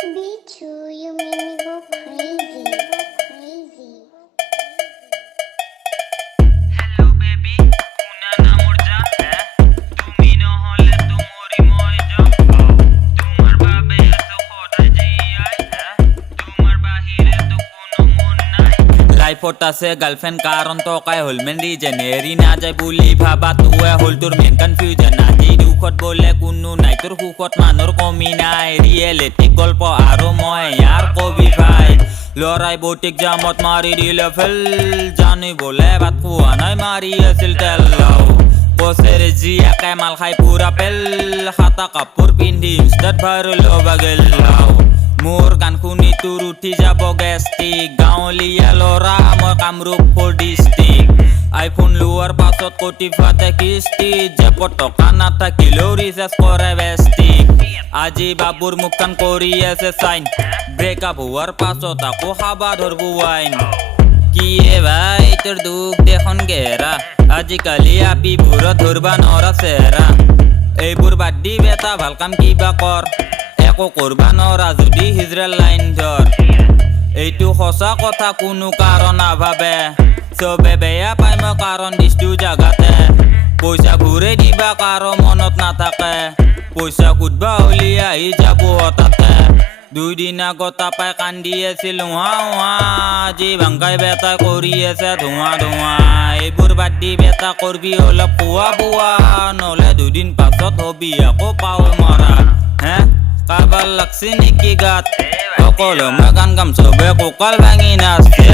Bichu, you make me go crazy. Hello baby, una na murja তুমি নহলে তোমারি মই যাও তোমার বাবে এত খোদা জিয়াই তোমার বাহিরে তো কোনো মন নাই লাইফত আছে গার্লফ্রেন্ড কারণ তো কাই হল মেন রিজন এরি না যায় বুলি ভাবা তুয়ে হল তোর মেন কনফিউজন আজি দুখত বলে কোনো নাই তোর সুখত মানুর কমি নাই রিয়েলিটিক গল্প আৰু মই ইয়াৰ কবি ভাই লৰাই বটিক জামত মাৰি দিলে ফেল জানি বলে বাত খোৱা নাই মাৰি আছিল তেল বছেৰে জীয়াকে মাল খাই পুৰা পেল হাতা কাপোৰ পিন্ধি ইনষ্টাত ভাইৰেল হ'ব গেল মোৰ গান শুনি তোৰ উঠি যাব গেষ্টিক গাঁৱলীয়া ল'ৰা মই কামৰূপ 4 ডিষ্ট্ৰিক্ট আইফোন লোৱাৰ পাছত কোটি ফাটে কিস্তি জেপত টকা নাথাকিলেও ৰিচাৰ্জ কৰে বেষ্টিক আজি বাবুৰ মুখখন কৰি আছে চাইন ব্ৰেকআপ হোৱাৰ পাছত আকৌ খাবা ধৰব ৱাইন কি ভাই তোৰ দুখ দেখোন গেৰা আজিকালি আপিবোৰত ধৰবা নৰা চেৰা এইবোৰ বাদ দি বেটা ভাল কাম কিবা কৰ একো কৰবা নৰা যদি হিজৰাল লাইন ধৰ এইটো সঁচা কথা কোনো কাৰণ নাভাবে চবে বেয়া পাই মই কাৰণ দিছটো জাগাতে পইচা ঘূৰে দিবা কাৰো মনত নাথাকে পইচা খুদবা হলি আহি যাব হঠাতে 2 দিন আগত পাই কান্দি আছিল আজি ভাংকাই বেটা কৰি আছে ধোঁৱা এইবোৰ বাদ দি বেটা কৰবি অলপ খোৱা বোৱা নহ'লে 2 দিন পাছত হবি আকৌ পাও মৰা কাৰবাৰ লাগছি নেকি গাত সকলো মই গান গাম চবে কঁকাল ভাঙি নাচে